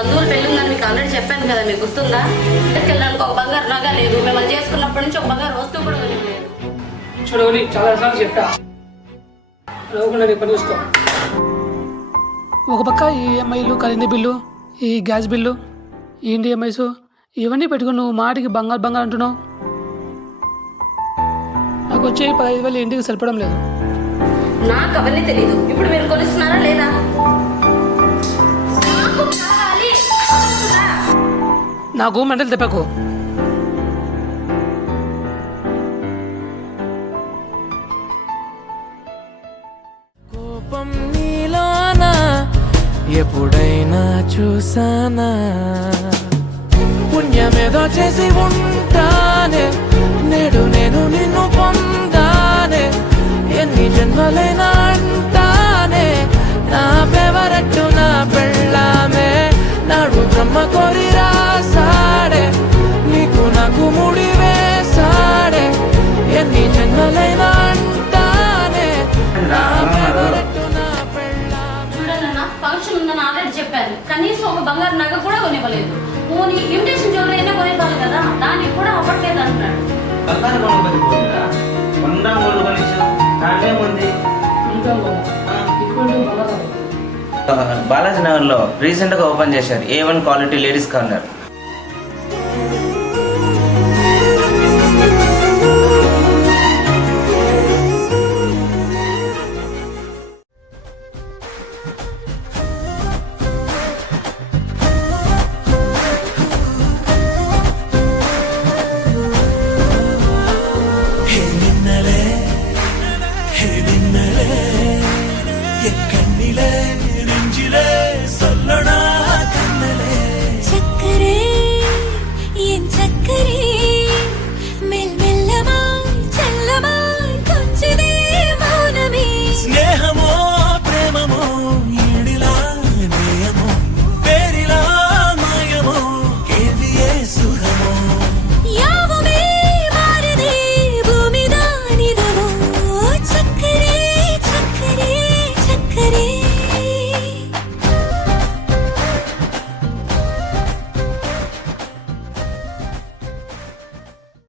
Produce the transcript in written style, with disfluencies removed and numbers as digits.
బంధువులు పెళ్ళి ఉందని మీకు ఆల్రెడీ చెప్పాను కదా, మీకు గుర్తుందా? వెళ్ళడానికి ఒక బంగారు నగ లేదు, మిమ్మల్ని చేసుకున్నప్పటి నుంచి ఒక బంగారు వస్తువు కూడా లేదు. చూడు నీకు చాలా సార్లు చెప్పా, రాకుండా నీ పని చూసుకో. ఒక పక్క ఈ ఈఎంఐలు, కరెంట్ బిల్లు, ఈ గ్యాస్ బిల్లు, ఈ ఈఎంఐస్ ఇవన్నీ పెట్టుకుని నువ్వు మాటికి బంగారు బంగారు అంటున్నావు. నాకు వచ్చే 15,000 ఇంటికి సరిపడం లేదు. నాకు అవన్నీ తెలీదు. ఇప్పుడు మీరు కొలుస్తున్నారా లేదా? నాకు మెంటల్ తెప్పకు. కోపం నీలోనా ఎప్పుడైనా చూసానా? పుణ్యమేదో చేసి ఉంటానే, నేడు నేను నిన్ను పొందానే. ఎన్ని జన్మలైనా అంటానే, నా ఫేవరెట్ నా పెళ్ళామే. నాడు బ్రహ్మ కోరి రాసాడే, నీకు నాకు ముడి వేసాడే. ఎన్ని జన్మలైనా అంటానే, నా ఫేవరెట్ నా పెళ్ళామే. చూడన్నా, ఫంక్షన్ ఉందని ఆల్రెడీ చెప్పాను, కనీసం ఒక బంగారు నగ కూడా కొనివ్వలేదు. పోనీ ఇన్విటేషన్ జ్యువెలరీ అయినా కొనివ్వాలి కదా, దానికి కూడా అవ్వట్లేదు అంటున్నాడు. బంగారు కొనుక్కోరా, బంగారం గోల్డ్ కొనిచ్చు, నాకేముంది. బాలాజీ నగర్లో రీసెంట్గా ఓపెన్ చేశారు A1 క్వాలిటీ లేడీస్ కార్నర్. കണ്ണിലെ നെഞ്ചിലെ സല്ലട